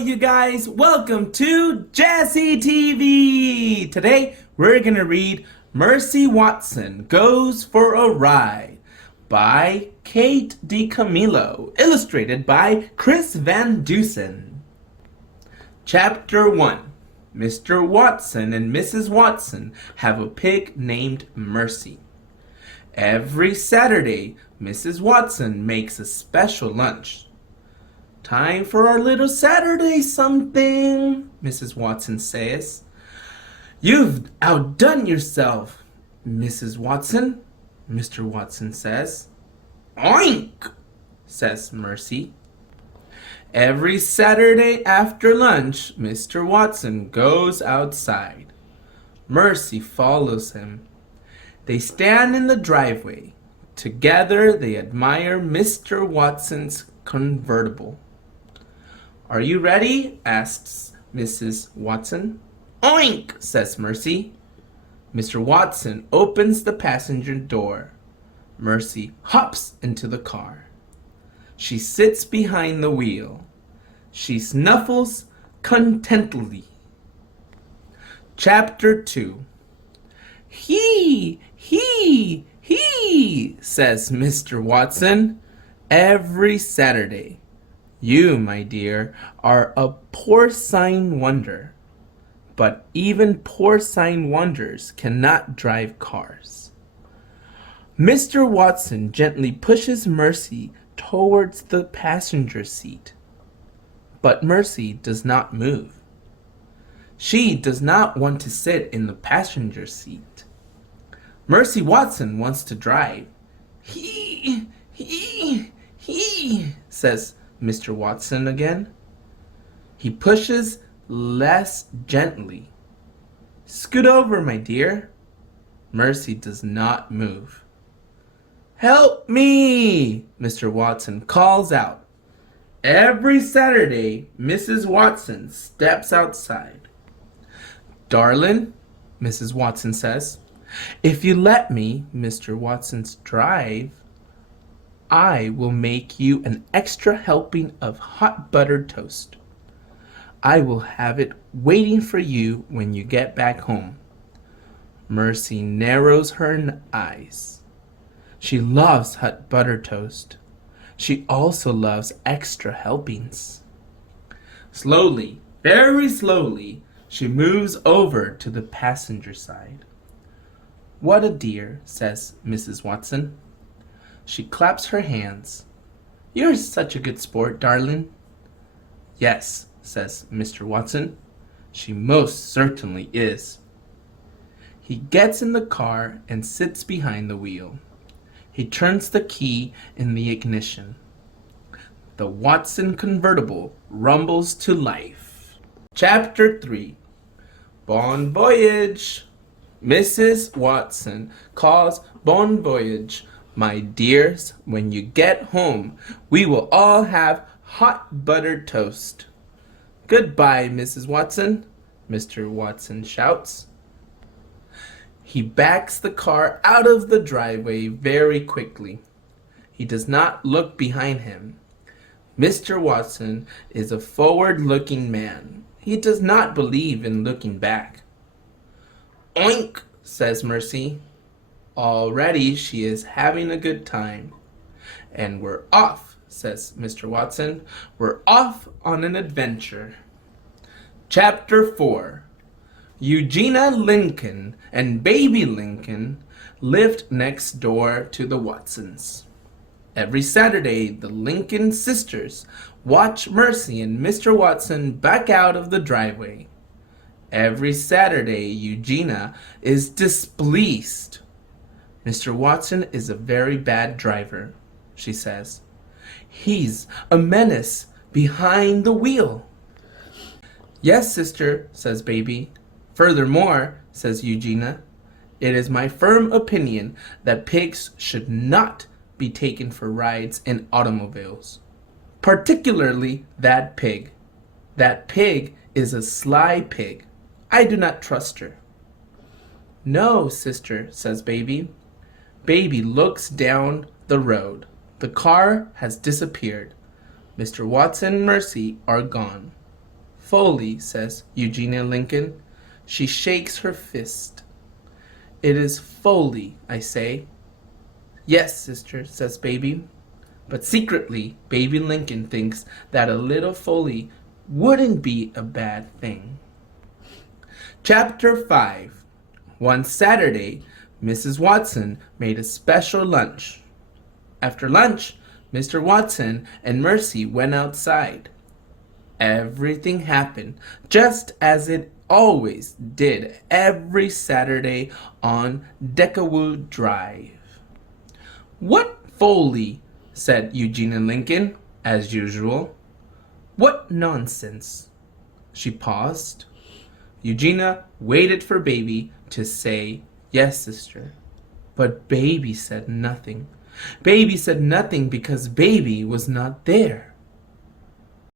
you guys. Welcome to Jesse TV. Today, we're going to read Mercy Watson Goes for a Ride by Kate DiCamillo, illustrated by Chris Van Dusen. Chapter 1. Mr. Watson and Mrs. Watson have a pig named Mercy. Every Saturday, Mrs. Watson makes a special lunch. Time for our little Saturday something, Mrs. Watson says. You've outdone yourself, Mrs. Watson, Mr. Watson says. Oink, says Mercy. Every Saturday after lunch, Mr. Watson goes outside. Mercy follows him. They stand in the driveway. Together they admire Mr. Watson's convertible. Are you ready? Asks Mrs. Watson. Oink, says Mercy. Mr. Watson opens the passenger door. Mercy hops into the car. She sits behind the wheel. She snuffles contentedly. Chapter 2. He, says Mr. Watson, every Saturday. You, my dear, are a porcine wonder. But even porcine wonders cannot drive cars. Mr. Watson gently pushes Mercy towards the passenger seat. But Mercy does not move. She does not want to sit in the passenger seat. Mercy Watson wants to drive. He, says Mr. Watson again. He pushes less gently. Scoot over, my dear. Mercy does not move. Help me, Mr. Watson calls out. Every Saturday, Mrs. Watson steps outside. Darling, Mrs. Watson says, if you let me, Mr. Watson's drive, I will make you an extra helping of hot buttered toast. I will have it waiting for you when you get back home. Mercy narrows her eyes. She loves hot buttered toast. She also loves extra helpings. Slowly, very slowly, she moves over to the passenger side. What a dear, says Mrs. Watson. She claps her hands. You're such a good sport, darling. Yes, says Mr. Watson. She most certainly is. He gets in the car and sits behind the wheel. He turns the key in the ignition. The Watson convertible rumbles to life. Chapter 3. Bon voyage. Mrs. Watson calls bon voyage. My dears, when you get home, we will all have hot buttered toast. Goodbye, Mrs. Watson, Mr. Watson shouts. He backs the car out of the driveway very quickly. He does not look behind him. Mr. Watson is a forward-looking man. He does not believe in looking back. Oink, says Mercy. Already she is having a good time. And we're off, says Mr. Watson. We're off on an adventure. Chapter 4. Eugenia Lincoln and baby Lincoln lived next door to the Watsons. Every Saturday, the Lincoln sisters watch Mercy and Mr. Watson back out of the driveway. Every Saturday, Eugenia is displeased. Mr. Watson is a very bad driver, she says. He's a menace behind the wheel. Yes, sister, says baby. Furthermore, says Eugenia, it is my firm opinion that pigs should not be taken for rides in automobiles. Particularly that pig. That pig is a sly pig. I do not trust her. No, sister, says baby. Baby looks down the road. The car has disappeared. Mr. Watson and Mercy are gone. Foley, says Eugenia Lincoln. She shakes her fist. It is Foley, I say. Yes, sister, says Baby. But secretly, Baby Lincoln thinks that a little Foley wouldn't be a bad thing. Chapter 5. One Saturday, Mrs. Watson made a special lunch. After lunch, Mr. Watson and Mercy went outside. Everything happened just as it always did every Saturday on Deckerwood Drive. What Foley, said Eugenia Lincoln, as usual. What nonsense. She paused. Eugenia waited for Baby to say, yes, sister. But Baby said nothing. Baby said nothing because Baby was not there.